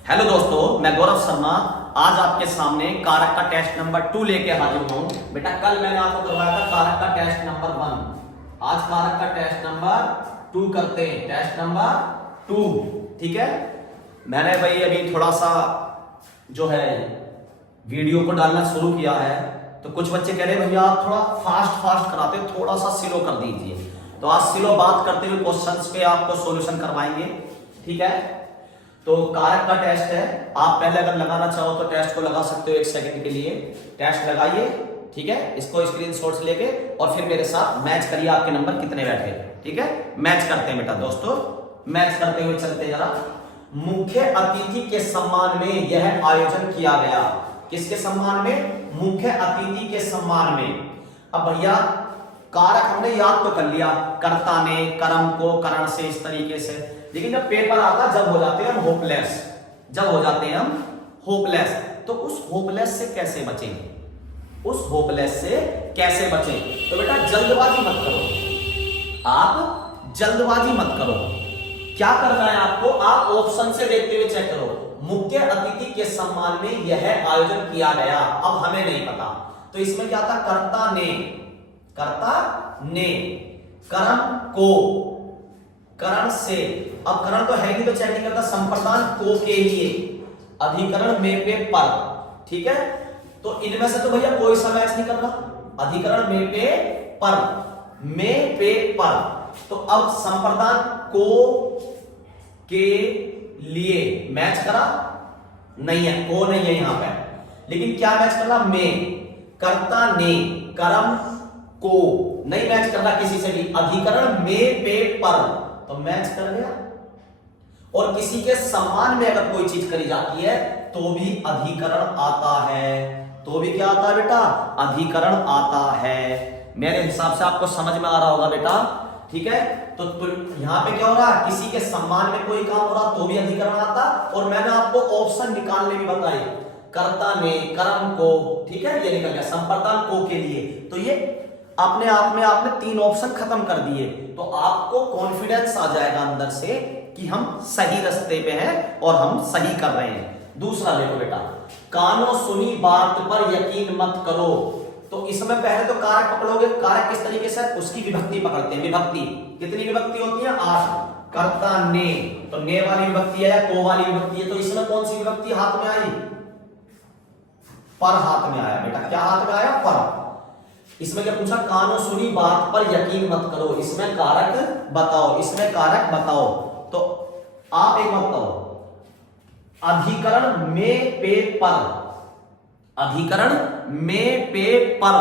Hello दोस्तों, मैं गौरव शर्मा आज आपके सामने कारक का टेस्ट नंबर 2 लेके हाजिर हूं। बेटा कल मैंने आपको करवाया था कारक का टेस्ट नंबर 1। आज कारक का टेस्ट नंबर 2 करते हैं। टेस्ट नंबर 2, ठीक है। मैंने भाई अभी थोड़ा सा जो है वीडियो को डालना शुरू किया है, तो कुछ बच्चे कह रहे हैं भैया आप थोड़ा फास्ट कराते हो, थोड़ा सा स्लो कर दीजिए। तो आज स्लो बात करते हुए क्वेश्चंस पे आपको सॉल्यूशन करवाएंगे, ठीक है। तो कारक का टेस्ट है, आप पहले अगर लगाना चाहो तो टेस्ट को लगा सकते हो 1 सेकंड के लिए। टेस्ट लगाइए, ठीक है। इसको स्क्रीनशॉट्स लेके और फिर मेरे साथ मैच करिए, आपके नंबर कितने बैठे, ठीक है। मैच करते हैं बेटा दोस्तों, मैच करते हुए चलते जरा। मुख्य अतिथि के सम्मान में यह आयोजन किया गया। किसके सम्मान में? मुख्य अतिथि के सम्मान में। अब भैया कारक हमने याद तो कर लिया, कर्ता ने, कर्म को, करण से, इस तरीके से। लेकिन जब पेपर आता जब हो जाते हैं हम होपलेस, जब हो जाते हैं हम होपलेस, तो उस होपलेस से कैसे बचेंगे? उस होपलेस से कैसे बचें? तो बेटा जल्दबाजी मत करो, आप जल्दबाजी मत करो। क्या करना है आपको? आप ऑप्शन से देखते हुए चेक करो। मुख्य अतिथि के सम्मान में यह आयोजन किया गया, अब हमें नहीं पता, तो इसमें क्या था? कर्ता ने, कर्ता ने, कर्म को, करण से। अब करण तो है नहीं तो चेक नहीं करता। संप्रदान को के लिए, अधिकरण में पे पर, ठीक है। तो इनमें से तो भैया कोई सा मैच नहीं कर रहा। अधिकरण में पे पर, में पे पर, तो अब संप्रदान को के लिए मैच करा नहीं है, को नहीं है यहां पे। लेकिन क्या मैच कर रहा? में, कर्ता ने, कर्म को नहीं मैच कर रहा किसी से भी। अधिकरण में पे पर, तो मैच कर गया। और किसी के सम्मान में अगर कोई चीज करी जाती है तो भी अधिकरण आता है, तो भी क्या आता है बेटा? अधिकरण आता है। मेरे हिसाब से आपको समझ में आ रहा होगा बेटा, ठीक है। तो यहां पे क्या हो रहा? किसी के सम्मान में कोई काम हो रहा तो भी अधिकरण आता। और मैंने आपको ऑप्शन निकालने भी बताए, कर्ता ने, कर्म को, ठीक है, ये निकल गया। संप्रदान को के लिए, तो ये अपने आप में आपने 3 ऑप्शन खत्म कर दिए, तो आपको कॉन्फिडेंस आ जाएगा अंदर से कि हम सही रास्ते पे हैं और हम सही कर रहे हैं। दूसरा देखो बेटा, कानों सुनी बात पर यकीन मत करो। तो इसमें पहले तो कारक पकड़ोगे। कारक किस तरीके से? उसकी विभक्ति पकड़ते हैं। विभक्ति कितनी विभक्ति होती है? 8। कर्ता ने, तो ने वाली विभक्ति है या को वाली विभक्ति है? तो इसमें कौन सी विभक्ति हाथ में आई? पर हाथ में आया बेटा। क्या हाथ में आया? पर। इसमें क्या पूछा? कानों सुनी बात पर यकीन मत करो। इसमें कारक बताओ, इसमें कारक बताओ। तो आप एक बात बताओ, अधिकरण में पे पर, अधिकरण में पे पर,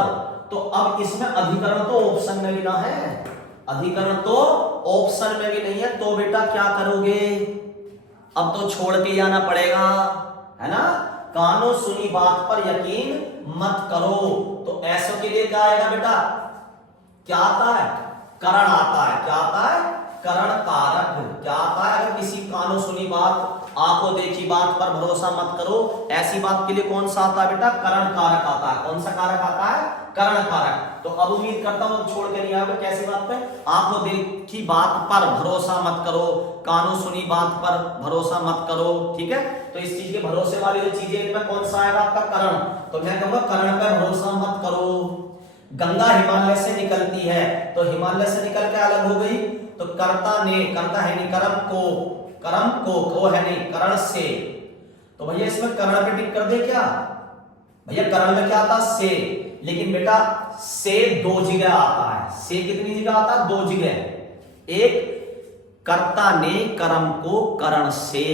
तो अब इसमें अधिकरण तो ऑप्शन में भी ना है, अधिकरण तो ऑप्शन में भी नहीं है, तो बेटा क्या करोगे? अब तो छोड़ के जाना पड़ेगा, है ना। कानों सुनी बात पर यकीन मत करो, तो ऐसो के लिए क्या आएगा बेटा? क्या आता है? करण आता है। क्या आता है? करण कारक। क्या आता है? अगर किसी कानों सुनी बात, आंखों देखी बात पर भरोसा मत करो, ऐसी बात के लिए कौन सा आता है बेटा? करण कारक आता है। कौन सा कारक आता है? करण कारक। तो अब उम्मीद करता हूं छोड़ के नहीं आओगे। कैसी बात पे? आंखों देखी बात पर भरोसा मत करो, कानों सुनी बात पर भरोसा मत करो, ठीक है। तो इस चीज के भरोसे वाली जो चीजें, इनमें कौन सा आएगा आपका? करण। तो मैं कहूंगा करण पे भरोसा मत करो। गंगा हिमालय से निकलती है, तो हिमालय से निकल के अलग हो गई, तो कर्ता ने, कर्ता है नहीं, कर्म को, कर्म को है नहीं, करण से। तो भैया इसमें करण पे टिक कर दे क्या? भैया करण में क्या आता? से। लेकिन बेटा से 2 जगह आता है। से कितनी जगह आता है? 2 जगह। एक, कर्ता ने कर्म को करण से।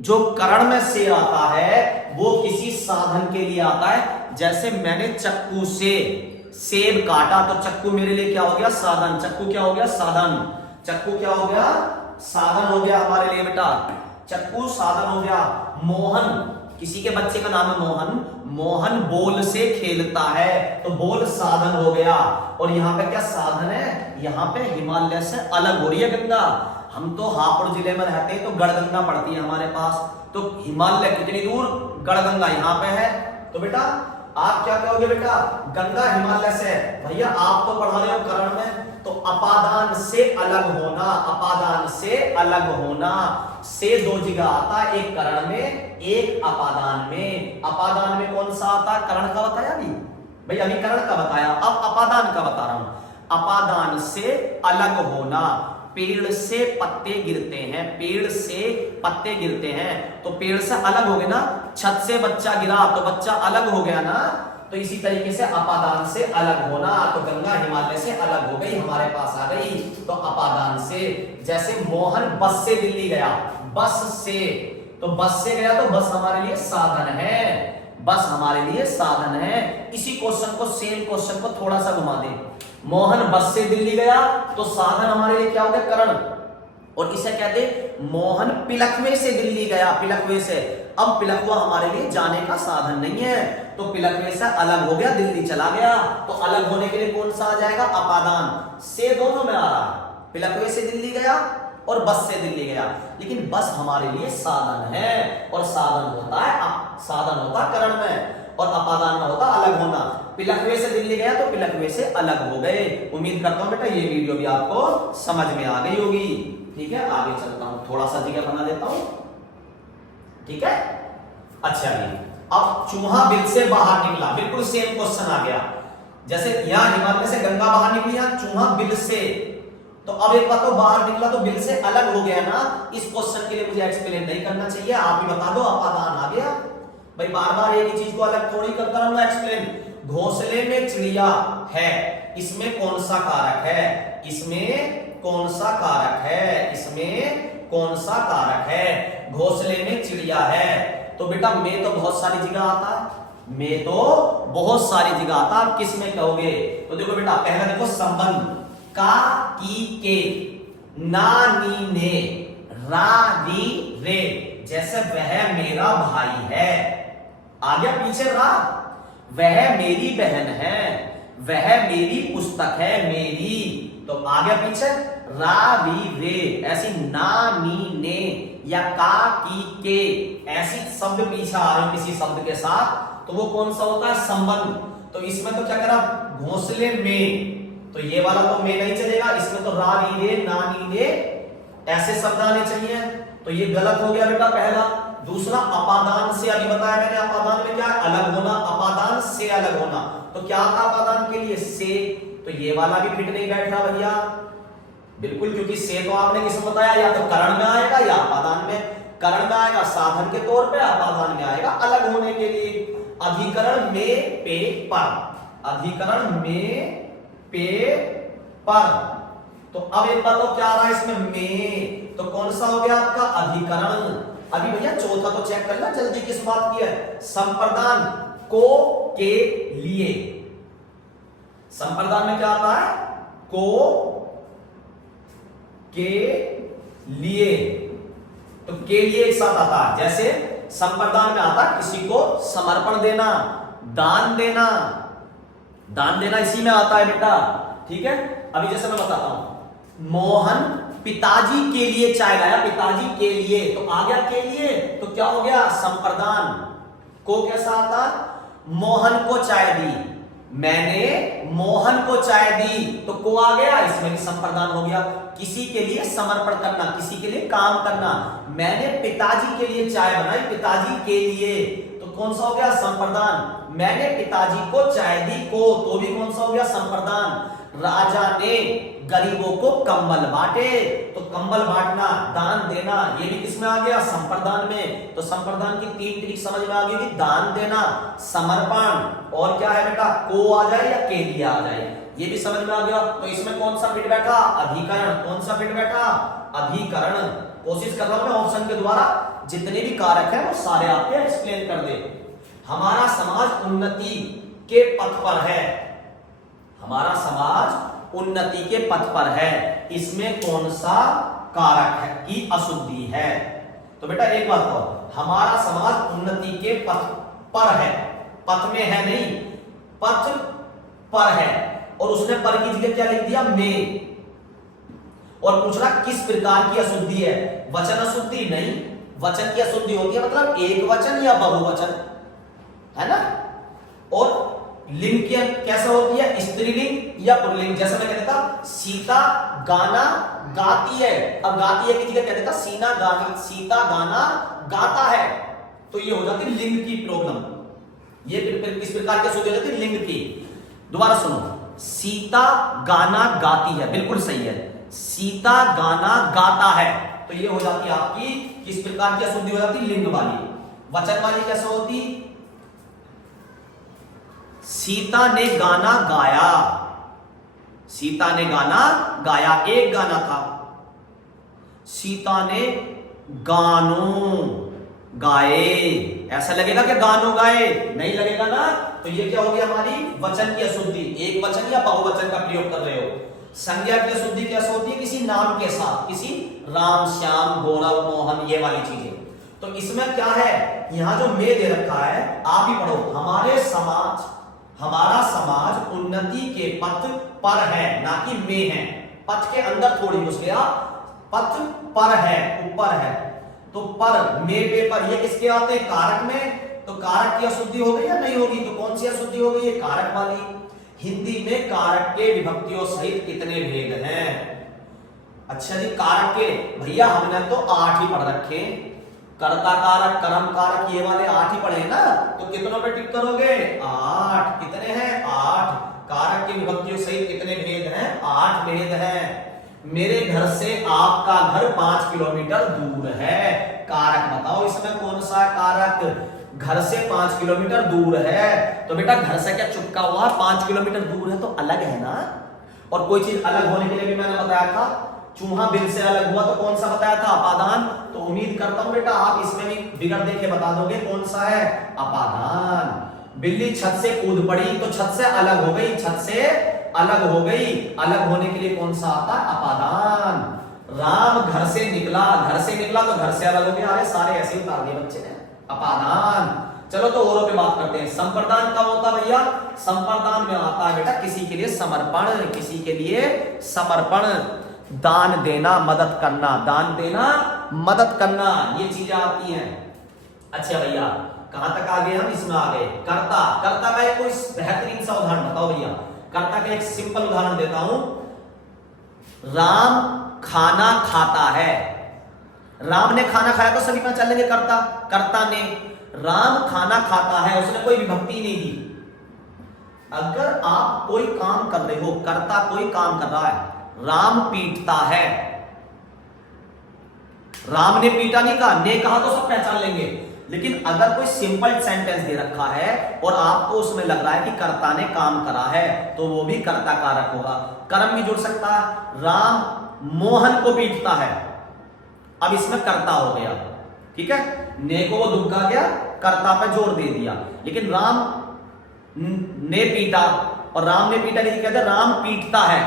जो करण में से आता है वो किसी साधन के लिए आता है। जैसे मैंने चक्कू से सेब काटा, तो चक्कू मेरे लिए क्या हो गया? साधन। चक्कू क्या हो गया? साधन। चक्कू क्या हो गया? साधन हो गया हमारे लिए बेटा। चक्कू साधन हो गया। मोहन, किसी के बच्चे का नाम है मोहन, मोहन बॉल से खेलता है, तो बॉल साधन हो गया। और यहाँ पे क्या साधन है? यहाँ पे हिमालय से अलग हो रही है गंगा। हम तो हापुड़ जिले में रहते हैं, तो गढ़गंगा पड़ती है हमारे पास, तो हिमालय कितनी दूर? गढ़गंगा यहाँ पे है। तो बेटा आप क्या कहोगे बेटा? गंगा हिमालय से। भैया आप तो पढ़ा रहे हो करण में, तो अपादान से अलग होना, अपादान से अलग होना, से दो जगह आता है, एक करण में एक अपादान में। अपादान में कौन सा आता है? करण का बताया अभी भाई, अभी करण का बताया, अब अपादान का बता रहा हूं। अपादान से अलग होना, पेड़ से पत्ते गिरते हैं, पेड़ से पत्ते गिरते हैं तो पेड़ से अलग हो गए ना। छत से बच्चा गिरा तो बच्चा अलग हो गया ना। तो इसी तरीके से अपादान से अलग होना, तो गंगा हिमालय से अलग हो गई, हमारे पास आ गई। तो अपादान से, जैसे मोहन बस से दिल्ली गया, बस से, तो बस से गया तो बस हमारे लिए साधन है, बस हमारे लिए साधन है। इसी क्वेश्चन को, सेम क्वेश्चन को थोड़ा सा घुमा दे। मोहन बस से दिल्ली गया तो साधन हमारे लिए क्या हो गया? करण। और इसे कहते मोहन पिलखवे से दिल्ली गया, पिलखवे से। अब पिलखवा हमारे लिए जाने का साधन नहीं है, तो पिलखवे से अलग हो गया, दिल्ली चला गया। तो अलग होने के लिए कौन सा आ जाएगा? अपादान। से दोनों में आ रहा है, पिलखवे से दिल्ली गया और बस से दिल्ली गया, लेकिन बस हमारे लिए साधन है, और साधन होता है, साधन होता है करण में, और अपादान में होता अलग होना। पिलखवे से दिल्ली गया तो पिलखवे से अलग हो गए। उम्मीद करता हूं बेटा ये वीडियो भी आपको समझ में आ गई होगी। ठीक है, आगे चलता हूं, थोड़ा सा जगह बना देता हूं। ठीक है, अच्छा जी, अब चूहा बिल से बाहर निकला, बिल्कुल सेम क्वेश्चन आ गया। जैसे यहां हिमालय से गंगा बाहर निकली, यहां चूहा बिल से, तो अब एक बात तो बाहर निकला तो बिल से अलग हो गया ना। इस क्वेश्चन के लिए मुझे एक्सप्लेन नहीं करना चाहिए, आप ही बता दो, अपादान आ गया भाई। बार बार एक ही चीज को अलग थोड़ी करता रहूंगा एक्सप्लेन। घोंसले में चिड़िया है, इसमें कौन सा कारक है? इसमें कौन सा कारक है? इसमें कौन सा कारक है? घोंसले में चिड़िया है, तो बेटा में तो बहुत सारी जगह आता है, में तो बहुत सारी जगह आता है। किस में कहोगे? तो देखो बेटा, पहला देखो संबंध, का की के, ना नी ने, रा री रे, जैसे वह मेरा भाई है, आ गया पीछे रा। वह मेरी बहन है, वह मेरी पुस्तक है, मेरी, तो आ गया पीछे रा री रे। ऐसी ना नी ने या का की के, ऐसी शब्द पीछे आ रहे किसी शब्द के साथ, तो वो कौन सा होता है? संबंध। तो इसमें तो क्या करा? घोंसले में, तो ये वाला तो में नहीं चलेगा, इसमें तो रा री रे, ना नी ने ऐसे शब्द आने चाहिए, तो ये गलत हो गया बेटा पहला। दूसरा अपादान से, अभी बताया मैंने, अपादान में क्या? अलग होना, अपादान से अलग होना। तो क्या आता अपादान के लिए? से, तो ये वाला भी फिट नहीं बैठ रहा भैया, बिल्कुल, क्योंकि से तो आपने किसमें बताया? या तो करण में आएगा या अपादान में। करण में आएगा साधन के तौर पे, अपादान में आएगा अलग होने के लिए। अधिकरण में पे पर, अधिकरण में पे पर, तो अब एक बात तो क्या आ रहा है इसमें? में, तो कौन सा हो गया आपका? अधिकरण। अभी भैया चौथा तो चेक कर लो जल्दी, किस बात की है? संप्रदान को के लिए। संप्रदान में क्या आता है? को के लिए, तो के लिए एक साथ आता है। जैसे संप्रदान में आता है किसी को समर्पण देना, दान देना, दान देना इसी में आता है बेटा। ठीक है, अभी जैसे मैं बताता हूं, मोहन पिताजी के लिए चाय लाया, पिताजी के लिए, तो आ गया के लिए, तो क्या हो गया? संप्रदान। को कैसा आता? मोहन को चाय दी, मैंने मोहन को चाय दी, तो को आ गया, इसमें भी संप्रदान हो गया। किसी के लिए समर्पण करना, किसी के लिए काम करना, मैंने पिताजी के लिए चाय बनाई, पिताजी के लिए, तो कौन सा हो गया? संप्रदान। मैंने पिताजी को चाय दी, को, तो भी कौन सा हो गया? संप्रदान। राजा ने गरीबों को कंबल बांटे, तो कंबल बांटना, दान देना, ये भी किसमें आ गया? संप्रदान में। तो संप्रदान की तीन ट्रिक समझ में आ गई कि दान देना, समर्पण, और क्या है बेटा? को आ जाए या के लिए आ जाए, ये भी समझ में आ गया। तो इसमें कौन सा फिट बैठा? अधिकरण। कौन सा फिट बैठा? अधिकरण। कोशिश कर रहा हूं मैं ऑप्शन के द्वारा जितने भी कारक हैं वो सारे आपके एक्सप्लेन कर दे। हमारा समाज उन्नति के पथ पर है, हमारा समाज उन्नति के पथ पर है, इसमें कौन सा कारक है की अशुद्धि है? तो बेटा एक बात कहो, हमारा समाज उन्नति के पथ पर है, पथ में है नहीं, पथ पर है, और उसने पर की जगह क्या लिख दिया? में, और पूछ रहा किस प्रकार की अशुद्धि है? वचन अशुद्धि नहीं, वचन की अशुद्धि होती है मतलब एक वचन या बहुवचन, है ना। और लिंग की कैसे होती है, स्त्रीलिंग या पुल्लिंग। जैसे मैं कह देता सीता गाना गाती है, अब गाती है की जगह कह देता सीता गाना गाता है, तो ये हो जाती लिंग की प्रॉब्लम। ये किस प्रकार की सूची हो जाती लिंग की। दोबारा सुनो, सीता गाना गाती है, बिल्कुल सही है, सीता गाना गाता है, तो ये हो जाती आपकी किस प्रकार की अशुद्धि हो जाती लिंग वाली। वचन वाली कैसे होती, सीता ने गाना गाया, सीता ने गाना गाया, एक गाना था, सीता ने गानों गाए, ऐसा लगेगा कि गानों गाए, नहीं लगेगा ना, तो ये क्या होगी हमारी वचन की अशुद्धि। एक वचन या बहुवचन का प्रयोग कर रहे हो। संज्ञा की अशुद्धि कैसे होती है, किसी नाम के साथ, किसी राम श्याम गौरव मोहन ये वाली चीजें। तो इसमें क्या है, यहां जो में दे रखा है आप ही पढ़ो, हमारा समाज उन्नति के पथ पर है, ना कि में है। पथ के अंदर थोड़ी घुस गया, पथ पर है, ऊपर है, तो पर में पे पर, ये किसके आते हैं कारक में, तो कारक की अशुद्धि हो गई या नहीं होगी, तो कौन सी अशुद्धि हो गई, ये कारक वाली। हिंदी में कारक के विभक्तियों सहित कितने भेद हैं, अच्छा जी कारक के, भैया हमने तो 8 ही पढ़ रखे, कर्ता कारक कर्म कारक ये वाले 8 ही पढ़े ना, तो कितनों पे टिक करोगे 8, कितने हैं 8। कारक की विभक्तियों सहित कितने भेद हैं, 8 भेद हैं। मेरे घर से आपका घर 5 किलोमीटर दूर है, कारक बताओ इसमें कौन सा कारक, घर से 5 किलोमीटर दूर है, तो बेटा घर से क्या चुपका हुआ, 5 किलोमीटर दूर है तो अलग है ना। और कोई चीज अलग होने के लिए भी मैंने बताया था, चूहा बिल से अलग हुआ तो कौन सा बताया था, अपादान। तो उम्मीद करता हूं बेटा आप इसमें भी बिगड़ देखे बता दोगे कौन सा है, अपादान। बिल्ली छत से कूद पड़ी तो छत से अलग हो गई, छत से अलग हो गई, अलग होने के लिए कौन सा आता है, अपादान। राम घर से निकला तो घर से अलग हो गया, अरे सारे ऐसे उतार दिए बच्चे ने, अपादान। चलो तो औरों पे बात करते हैं। संप्रदान कब होता भैया, संप्रदान में आता है बेटा किसी के लिए समर्पण, किसी के लिए समर्पण, दान देना मदद करना, दान देना मदद करना, ये चीजें आती हैं। अच्छा भैया कहां तक आ गए हम, इसमें आ गए। कर्ता, कर्ता का एक कोई बेहतरीन सा उदाहरण बताओ भैया, कर्ता का एक सिंपल उदाहरण देता हूं। राम खाना खाता है, राम ने खाना खाया तो सभी पहचान लेंगे कर्ता, कर्ता ने। राम खाना खाता है, उसने कोई विभक्ति नहीं दी। अगर आप कोई काम कर रहे हो, कर्ता कोई काम कर रहा है, राम पीटता है, राम ने पीटा नहीं कहा, ने कहा तो सब पहचान लेंगे। लेकिन अगर कोई सिंपल सेंटेंस दे रखा है और आपको उसमें लग रहा है कि कर्ता ने काम करा है, तो वो भी कर्ता कारक होगा। कर्म भी जुड़ सकता है, राम मोहन को पीटता है, अब इसमें कर्ता हो गया, ठीक है, ने को वो दुबका गया, कर्ता पे जोर दे दिया। लेकिन राम ने पीटा और राम ने पीटा नहीं कहते, राम पीटता है,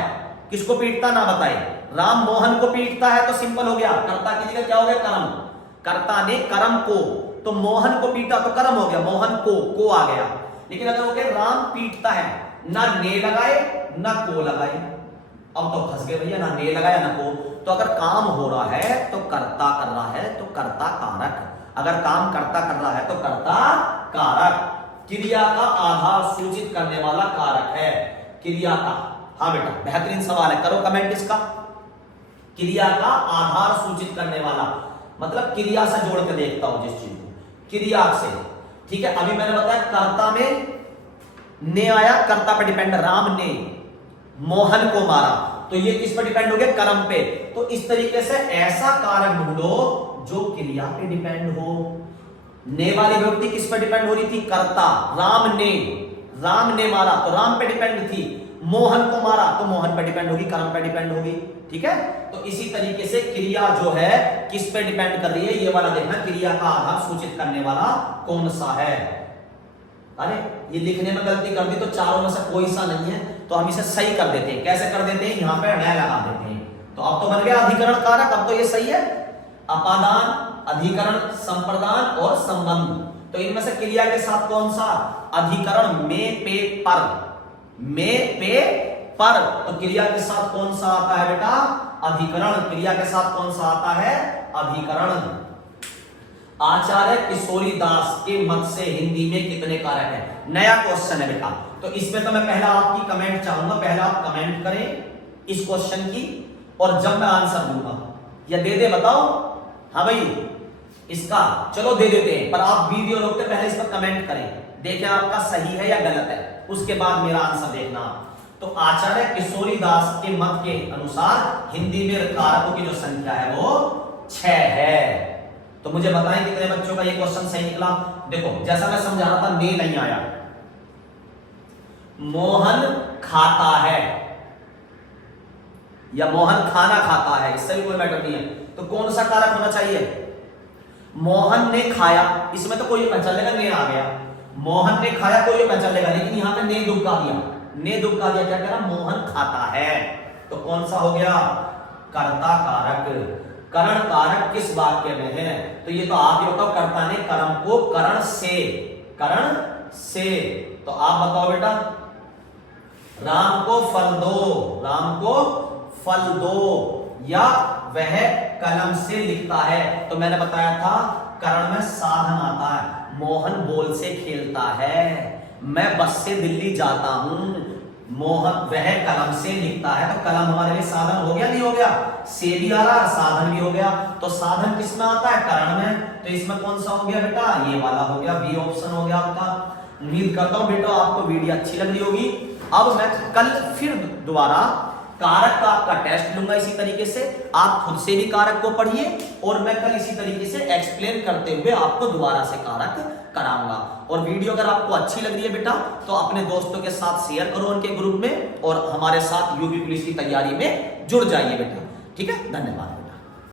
किसको पीटता ना बताए, राम मोहन को पीटता है तो सिंपल हो गया, कर्ता की जगह क्या हो गया कर्म, कर्ता ने कर्म को, तो मोहन को पीटा तो कर्म हो गया, मोहन को आ गया। लेकिन अगर हो गया राम पीटता है, ना ने लगाए ना को लगाए, अब तो फंस गए भैया, ना ने लगाया ना को। तो अगर काम हो रहा है तो कर्ता कर रहा है तो कर्ता कारक, अगर काम कर्ता कर रहा है तो कर्ता कारक। क्रिया का आधार सूचित करने वाला कारक है, क्रिया का। हाँ बेटा बेहतरीन सवाल है, करो कमेंट इसका। क्रिया का आधार सूचित करने वाला मतलब क्रिया से जोड़ के देखता हूं जिस चीज को, क्रिया से, ठीक है। अभी मैंने बताया कर्ता में ने आया, कर्ता पे डिपेंड, राम ने मोहन को मारा, तो ये किस पे डिपेंड हो गया, कर्म पे। तो इस तरीके से ऐसा कारक ढूंढो जो क्रिया पे डिपेंड हो। ने वाली विभक्ति किस पे डिपेंड हो रही थी, कर्ता, राम ने मारा तो राम पे डिपेंड थी, मोहन को मारा तो मोहन पे डिपेंड होगी, कर्म पे डिपेंड होगी, ठीक है। तो इसी तरीके से क्रिया जो है किस पे डिपेंड कर रही है, ये वाला देखना, क्रिया का आधार सूचित करने वाला कौन सा है। अरे ये लिखने में गलती कर दी तो चारों में से कोई सा नहीं है, तो हम इसे सही कर देते हैं। कैसे कर देते हैं, यहां पे न लगा देते हैं, तो अब तो बन गया अधिकरण कारक, अब तो ये सही है। अपादान, अधिकरण, संप्रदान और संबंध, तो इनमें से क्रिया के साथ कौन सा, अधिकरण, में पे पर, में पे पर, तो क्रिया के साथ कौन सा आता है बेटा, अधिकरण। क्रिया के साथ कौन सा आता है, अधिकरण। आचार्य किशोरी दास के मत से हिंदी में कितने कारक हैं, नया क्वेश्चन है बेटा, तो इसमें तो मैं पहला आपकी कमेंट चाहूंगा, पहला आप कमेंट करें इस क्वेश्चन की, और जब मैं आंसर दूंगा या दे दे बताओ। हाँ भाई इसका चलो दे देते हैं, पर आप वीडियो रोकते पहले इस पर कमेंट करें, देखें आपका सही है या गलत है, उसके बाद मेरा आंसर देखना। तो आचार्य किशोरी दास के मत के अनुसार हिंदी में कारकों की जो संख्या है वो 6 है। तो मुझे बताएं कितने बच्चों का ये क्वेश्चन सही निकला। देखो जैसा मैं समझा रहा था, ने नहीं आया, मोहन खाता है या मोहन खाना खाता है, इससे भी कोई मैटर नहीं है। तो कौन सा कारक होना चाहिए? मोहन ने खाया, इसमें तो कोई पता चलेगा ने आ गया, मोहन ने खाया कोई पता चलेगा, लेकिन यहां पे ने दुबका दिया, ने दुबका दिया, क्या कह रहा? मोहन खाता है। तो कौन सा हो गया? कर्ता कारक। करण कारक किस वाक्य में है? तो ये तो आप ही बताओ, कर्ता ने कर्म को करण से। तो आप बताओ बेटा, राम को फल दो, राम को फल दो, या वह कलम से लिखता है। तो मैंने बताया था करण में साधन आता है, मोहन बॉल से खेलता है, मैं बस से दिल्ली जाता हूं, मोहन वह कलम से लिखता है। तो कलम हमारे लिए साधन हो गया नहीं हो गया? से भी आ रहा, साधन भी हो गया। तो साधन किस में आता है? करण में। तो इसमें कौन सा हो गया बेटा? ये वाला हो गया, बी ऑप्शन हो गया आपका। उम्मीद करता हूं बेटा आपको वीडियो अच्छी लग रही होगी। अब मैं कल फिर दोबारा कारक का आपका टेस्ट लूंगा इसी तरीके से, आप खुद से भी कारक को पढ़िए, और मैं कल इसी तरीके से एक्सप्लेन करते हुए आपको दोबारा से कारक कराऊंगा। और वीडियो अगर आपको अच्छी लग रही है बेटा, तो अपने दोस्तों के साथ शेयर करो उनके ग्रुप में, और हमारे साथ यूपी पुलिस की तैयारी में जुड़ जाइए बेटा। ठीक है, धन्यवाद।